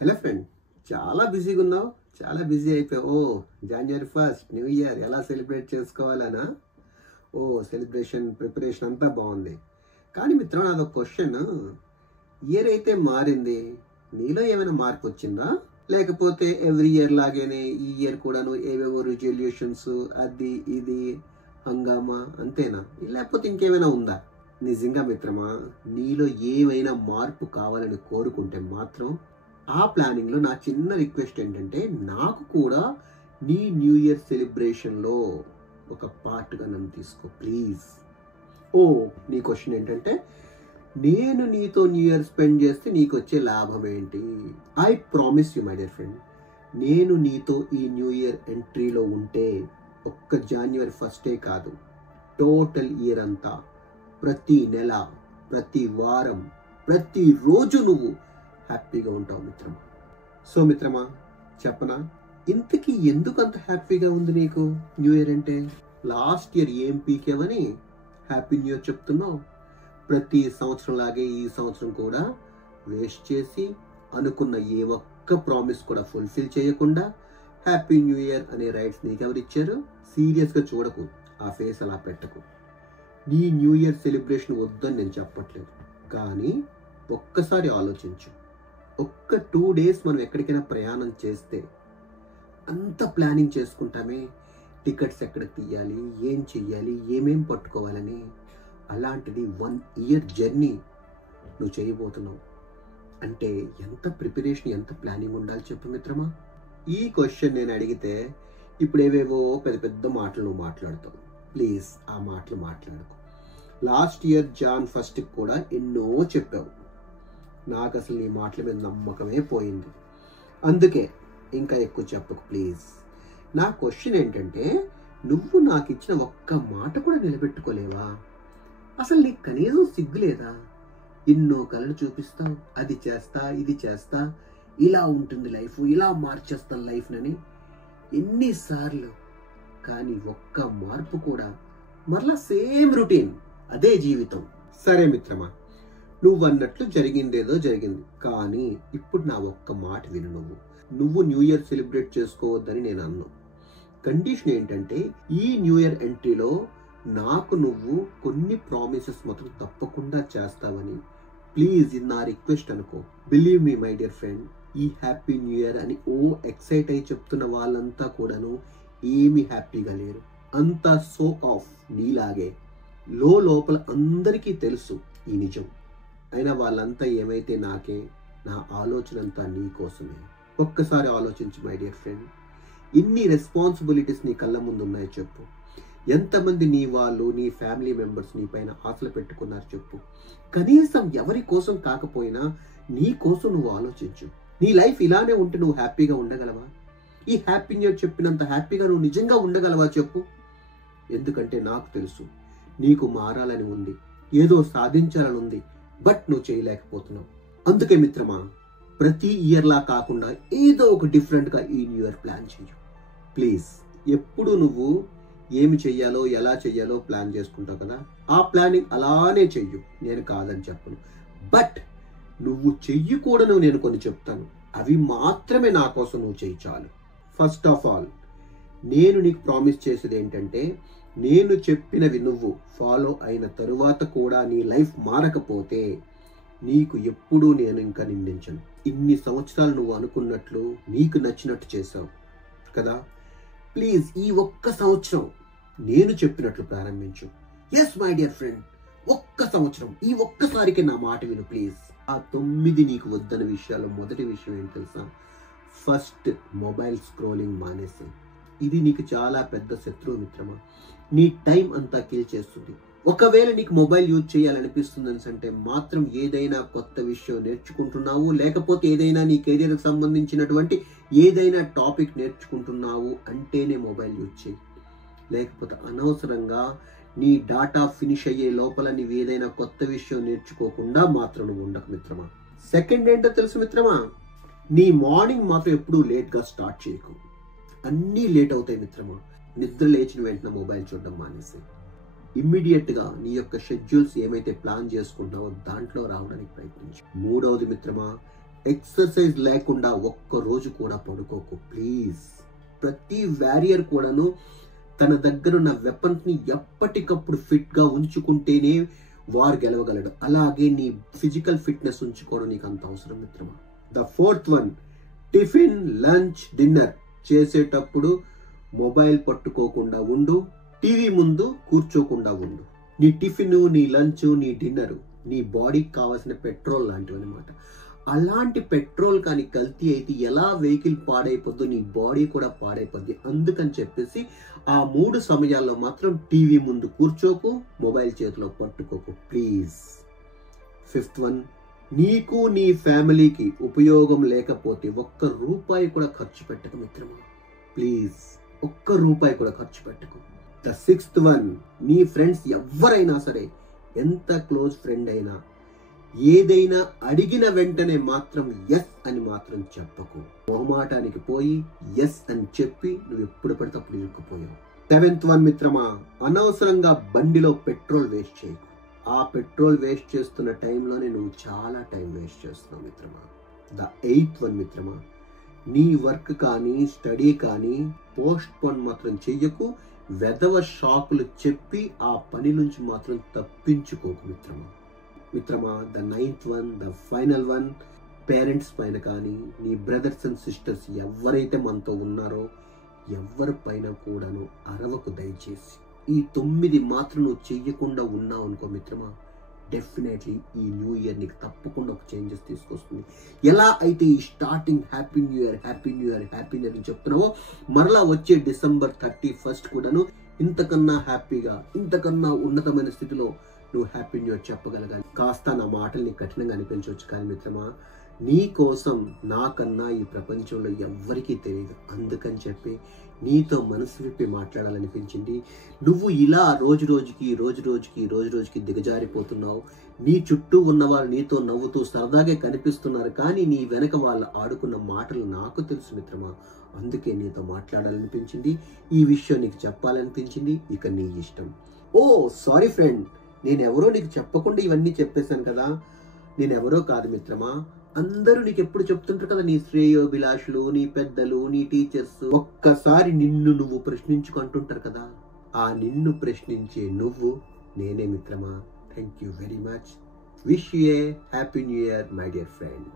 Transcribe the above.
Hello friend, చాలా బిజీగా ఉన్నావు, చాలా బిజీ అయిపోయావు. January 1st న్యూ ఇయర్ ఎలా సెలబ్రేట్ చేసుకోవాలనా? సెలబ్రేషన్ ప్రిపరేషన్ అంతా బాగుంది. కానీ మిత్రం, నాదొక క్వశ్చన్. ఇయర్ అయితే మారింది, నీలో ఏమైనా మార్పు వచ్చిందా? లేకపోతే ఎవ్రీ ఇయర్ లాగానే ఈ ఇయర్ కూడాను ఏవేవో రిజల్యూషన్స్ అది ఇది హంగామా అంతేనా? లేకపోతే ఇంకేమైనా ఉందా? నిజంగా మిత్రమా, నీలో ఏమైనా మార్పు కావాలని కోరుకుంటే మాత్రం ఆ ప్లానింగ్లో నా చిన్న రిక్వెస్ట్ ఏంటంటే, నాకు కూడా నీ న్యూ ఇయర్ సెలబ్రేషన్లో ఒక పార్ట్గా నన్ను తీసుకో ప్లీజ్. నీ క్వశ్చన్ ఏంటంటే, నేను నీతో న్యూ ఇయర్ స్పెండ్ చేస్తే నీకు వచ్చే లాభం ఏంటి? I promise you my dear friend, నేను నీతో ఈ న్యూ ఇయర్ ఎంట్రీలో ఉంటే ఒక్క January 1st కాదు, టోటల్ ఇయర్ అంతా, ప్రతి నెల, ప్రతి వారం, ప్రతి రోజు నువ్వు హ్యాపీగా ఉంటావు మిత్రమా. సో మిత్రమా, చెప్పనా, ఇంతకీ ఎందుకు అంత హ్యాపీగా ఉంది నీకు న్యూ ఇయర్ అంటే? లాస్ట్ ఇయర్ ఏం పీకేవని హ్యాపీ న్యూ ఇయర్ చెప్తున్నావు? ప్రతి సంవత్సరం లాగే ఈ సంవత్సరం కూడా వేస్ట్ చేసి అనుకున్న ఏ ఒక్క ప్రామిస్ కూడా ఫుల్ఫిల్ చేయకుండా హ్యాపీ న్యూ ఇయర్ అనే రైట్స్ నీకెవరు ఇచ్చారు? సీరియస్గా చూడకు, ఆ ఫేస్ అలా పెట్టకు. నీ న్యూ ఇయర్ సెలబ్రేషన్ వద్దని నేను చెప్పట్లేదు, కానీ ఒక్కసారి ఆలోచించు. ఒక్క 2 days మనం ఎక్కడికైనా ప్రయాణం చేస్తే అంత ప్లానింగ్ చేసుకుంటామే, టికెట్స్ ఎక్కడ తీయాలి, ఏం చెయ్యాలి, ఏమేం పట్టుకోవాలని. అలాంటిది 1 year జర్నీ నువ్వు చేయబోతున్నావు అంటే ఎంత ప్రిపరేషన్, ఎంత ప్లానింగ్ ఉండాలి చెప్పు మిత్రమా. ఈ క్వశ్చన్ నేను అడిగితే ఇప్పుడు ఏవేవో పెద్ద పెద్ద మాటలు నువ్వు మాట్లాడతావు. ప్లీజ్ ఆ మాటలు మాట్లాడకు. లాస్ట్ ఇయర్ Jan 1st కూడా ఎన్నో చెప్పావు, నాకు అసలు నీ మాటల మీద నమ్మకమే పోయింది. అందుకే ఇంకా ఎక్కువ చెప్పకు ప్లీజ్. నా క్వశ్చన్ ఏంటంటే, నువ్వు నాకు ఇచ్చిన ఒక్క మాట కూడా నిలబెట్టుకోలేవా? అసలు నీకు కనీసం సిగ్గులేదా? ఎన్నో కళలు చూపిస్తావు, అది చేస్తా, ఇది చేస్తా, ఇలా ఉంటుంది లైఫ్, ఇలా మార్చేస్తాను లైఫ్నని ఎన్నిసార్లు. కానీ ఒక్క మార్పు కూడా, మరలా సేమ్ రొటీన్, అదే జీవితం. సరే మిత్రమా, నువ్వు అన్నట్లు జరిగిందేదో జరిగింది, కానీ ఇప్పుడు నా ఒక్క మాట విను. నువ్వు న్యూ ఇయర్ సెలబ్రేట్ చేసుకోవద్దని నేను అన్నాను. కండిషన్ ఏంటంటే, ఈ న్యూ ఇయర్ ఎంట్రీలో నాకు నువ్వు కొన్ని ప్రామిసెస్ మాత్రం తప్పకుండా చేస్తావని. ప్లీజ్, ఇది నా రిక్వెస్ట్ అనుకో. Believe me my dear friend, ఈ హ్యాపీ న్యూ ఇయర్ అని ఎక్సైట్ అయి చెప్తున్న వాళ్ళంతా కూడాను ఏమీ హ్యాపీగా లేరు. అంతా సో ఆఫ్ నీలాగే. లోపల అందరికీ తెలుసు ఈ నిజం. అయినా వాళ్ళంతా ఏమైతే నాకే, నా ఆలోచన అంతా నీ కోసమే. ఒక్కసారి ఆలోచించు మై డియర్ ఫ్రెండ్, ఇన్ని రెస్పాన్సిబిలిటీస్ నీ కళ్ళ ముందు ఉన్నాయో చెప్పు. ఎంతమంది నీ వాళ్ళు, నీ ఫ్యామిలీ మెంబర్స్ నీ పైన ఆశలు పెట్టుకున్నారు చెప్పు. కనీసం ఎవరి కోసం కాకపోయినా నీ కోసం నువ్వు ఆలోచించు. నీ లైఫ్ ఇలానే ఉంటే నువ్వు హ్యాపీగా ఉండగలవా? ఈ హ్యాపీ న్యూ ఇయర్ చెప్పినంత హ్యాపీగా నువ్వు నిజంగా ఉండగలవా చెప్పు. ఎందుకంటే నాకు తెలుసు, నీకు మారాలని ఉంది, ఏదో సాధించాలని ఉంది, బట్ నువ్వు చేయలేకపోతున్నావు. అందుకే మిత్రమా, ప్రతి ఇయర్లా కాకుండా ఏదో ఒక డిఫరెంట్గా ఈ న్యూ ఇయర్ ప్లాన్ చెయ్యు ప్లీజ్. ఎప్పుడు నువ్వు ఏమి చెయ్యాలో, ఎలా చెయ్యాలో ప్లాన్ చేసుకుంటావు కదా, ఆ ప్లానింగ్ అలానే చెయ్యు, నేను కాదని చెప్పను. బట్ నువ్వు చెయ్యకూడదు నేను కొన్ని చెప్తాను, అవి మాత్రమే నా కోసం నువ్వు చెయ్యి చాలు. ఫస్ట్ ఆఫ్ ఆల్, నేను నీకు ప్రామిస్ చేసేది ఏంటంటే, నేను చెప్పినవి నువ్వు ఫాలో అయిన తరువాత కూడా నీ లైఫ్ మారకపోతే నీకు ఎప్పుడూ నేను ఇంకా నిందించను. ఇన్ని సంవత్సరాలు నువ్వు అనుకున్నట్లు, నీకు నచ్చినట్టు చేసావు కదా. ప్లీజ్ ఈ ఒక్క సంవత్సరం నేను చెప్పినట్లు ప్రారంభించు. ఎస్ మై డియర్ ఫ్రెండ్, ఒక్క సంవత్సరం, ఈ ఒక్కసారికి నా మాట విను ప్లీజ్. ఆ 9 నీకు వద్దన్న విషయాల్లో మొదటి విషయం ఏంటి తెలుసా? ఫస్ట్, మొబైల్ స్క్రోలింగ్ మానేసి. ఇది నీకు చాలా పెద్ద శత్రువు మిత్రమా. నీ టైం అంతా కిల్ చేస్తుంది. ఒకవేళ నీకు మొబైల్ యూజ్ చేయాలనిపిస్తుందని అంటే మాత్రం ఏదైనా కొత్త విషయం నేర్చుకుంటున్నావు, లేకపోతే ఏదైనా నీ కెరియర్కి సంబంధించినటువంటి ఏదైనా టాపిక్ నేర్చుకుంటున్నావు అంటేనే మొబైల్ యూజ్ చేయి. లేకపోతే అనవసరంగా నీ డాటా ఫినిష్ అయ్యే లోపల నీవు ఏదైనా కొత్త విషయం నేర్చుకోకుండా మాత్రం నువ్వు ఉండకు మిత్రమా. సెకండ్ ఏంటో తెలుసు మిత్రమా, నీ మార్నింగ్ మాత్రం ఎప్పుడూ లేట్గా స్టార్ట్ చేయకు. అన్నీ లేట్ అవుతాయి మిత్రమా. నిద్ర లేచిన వెంటనే మొబైల్ చూడడం మానేసి ఇమ్మీడియట్గా నీ యొక్క షెడ్యూల్స్ ఏమైతే ప్లాన్ చేసుకుంటావో దాంట్లో రావడానికి ప్రయత్నించు. మూడవది మిత్రమా, ఎక్సర్సైజ్ లేకుండా ఒక్క రోజు కూడా పడుకోకు ప్లీజ్. ప్రతి వారియర్ కూడాను తన దగ్గర ఉన్న వెపన్స్ని ఎప్పటికప్పుడు ఫిట్గా ఉంచుకుంటేనే వారు గెలవగలడు. అలాగే నీ ఫిజికల్ ఫిట్నెస్ ఉంచుకోవడం నీకు అంత అవసరం మిత్రమా. The fourth one, tiffin, lunch, dinner చేసేటప్పుడు మొబైల్ పట్టుకోకుండా ఉండు, టీవీ ముందు కూర్చోకుండా ఉండు. నీ టిఫిన్, నీ లంచ్, నీ డిన్నర్ నీ బాడీకి కావాల్సిన పెట్రోల్ లాంటివి అనమాట. అలాంటి పెట్రోల్ కానీ కల్తీ అయితే ఎలా వెహికల్ పాడైపోద్దో నీ బాడీ కూడా పాడైపోద్ది. అందుకని చెప్పేసి ఆ 3 సమయాల్లో మాత్రం టీవీ ముందు కూర్చోకు, మొబైల్ చేతిలో పట్టుకోకు ప్లీజ్. ఫిఫ్త్ వన్, నీకు నీ ఫ్యామిలీకి ఉపయోగం లేకపోతే ఒక్క రూపాయి కూడా ఖర్చు పెట్టకు మిత్రమా ప్లీజ్. ఒక్క రూపాయి కూడా ఖర్చు పెట్టకు. ద సిక్స్త్ వన్, నీ ఫ్రెండ్స్ ఎవరైనా సరే, ఎంత క్లోజ్ ఫ్రెండ్ అయినా, ఏదైనా అడిగిన వెంటనే మాత్రం ఎస్ అని మాత్రం చెప్పకు. మొహమాటానికి పోయి ఎస్ అని చెప్పి నువ్వు ఎప్పుడు పడితే అప్పుడు ఇరుక్కుపోయావు. సెవెంత్ వన్ మిత్రమా, అనవసరంగా బండిలో పెట్రోల్ వేస్ట్ చేయకు. ఆ పెట్రోల్ వేస్ట్ చేస్తున్న టైంలోనే నువ్వు చాలా టైం వేస్ట్ చేస్తున్నావు మిత్రమా. ద ఎయిత్ వన్ మిత్రమా, నీ వర్క్ కానీ స్టడీ కానీ పోస్ట్ పోన్ మాత్రం చెయ్యకు. వెధవ షాకులు చెప్పి ఆ పని నుంచి మాత్రం తప్పించుకోకు మిత్రమా. The ninth one, the final one, parents పైన కానీ నీ బ్రదర్స్ అండ్ సిస్టర్స్ ఎవరైతే మనతో ఉన్నారో ఎవరి పైన కూడాను అరవకు దయచేసి. ఈ 9 మాత్రం నువ్వు చెయ్యకుండా ఉన్నావు అనుకో మిత్రమా, డెఫినెట్లీ ఈ న్యూ ఇయర్ నీకు తప్పకుండా ఒక చేంజెస్ తీసుకొస్తుంది. ఎలా అయితే ఈ starting happy new year happy new year happy new year అని చెప్తున్నావో, మరలా వచ్చే డిసెంబర్ 31st కూడాను ఇంతకన్నా హ్యాపీగా, ఇంతకన్నా ఉన్నతమైన స్థితిలో నువ్వు హ్యాపీ న్యూ ఇయర్ చెప్పగలగాలి. కాస్త నా మాటలు నీకు కఠినంగా అనిపించవచ్చు కానీ మిత్రమా, నీ కోసం నాకన్నా ఈ ప్రపంచంలో ఎవ్వరికీ తెలియదు. అందుకని చెప్పి నీతో మనసు విప్పి మాట్లాడాలనిపించింది. నువ్వు ఇలా రోజు రోజుకి దిగజారిపోతున్నావు. నీ చుట్టూ ఉన్నవారు నీతో నవ్వుతూ సరదాగా కనిపిస్తున్నారు, కానీ నీ వెనక వాళ్ళు ఆడుకున్న మాటలు నాకు తెలుసు మిత్రమా. అందుకే నీతో మాట్లాడాలనిపించింది, ఈ విషయం నీకు చెప్పాలనిపించింది. ఇక నీ ఇష్టం. ఓ సారీ ఫ్రెండ్, నేనెవరో నీకు చెప్పకుండా ఇవన్నీ చెప్పేశాను కదా. నేనెవరో కాదు మిత్రమా, అందరూ నీకు ఎప్పుడు చెప్తుంటారు కదా, నీ శ్రేయోభిలాషులు, నీ పెద్దలు, నీ టీచర్స్. ఒక్కసారి నిన్ను నువ్వు ప్రశ్నించుకుంటుంటారు కదా, ఆ నిన్ను ప్రశ్నించే నువ్వు నేనే మిత్రమా. Thank you very much. Wish you A happy new year my dear friend.